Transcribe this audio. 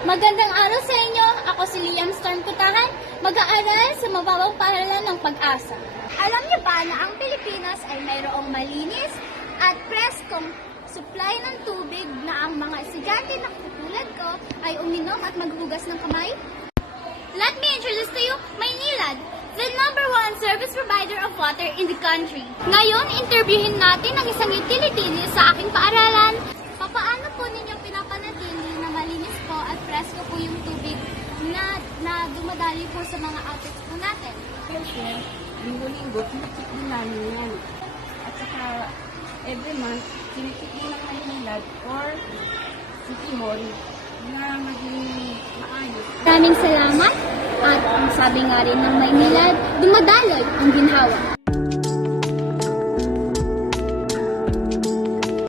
Magandang araw sa inyo. Ako si Liam Storm Kutahan, mag-aaral sa mababang paaralan ng Pag-asa. Alam niyo ba na ang Pilipinas ay mayroong malinis at preskong supply ng tubig na ang mga estudyante na katulad ko ay uminom at maghugas ng kamay? Let me introduce to you Maynilad, the #1 service provider of water in the country. Ngayon, interviewin natin ang isang utility sa aking paaralan. Paano po ninyong pinapanatili na malinis po at presko po yung tubig na dumadali po sa mga outlets po natin? Siyempre, linggo-linggo, kinitik din namin yan. At saka, every month, kinitik din ng Maynilad or City Hall na maging maayos. Maraming salamat at ang sabi nga rin ng Maynilad, dumadaloy ang ginhawa.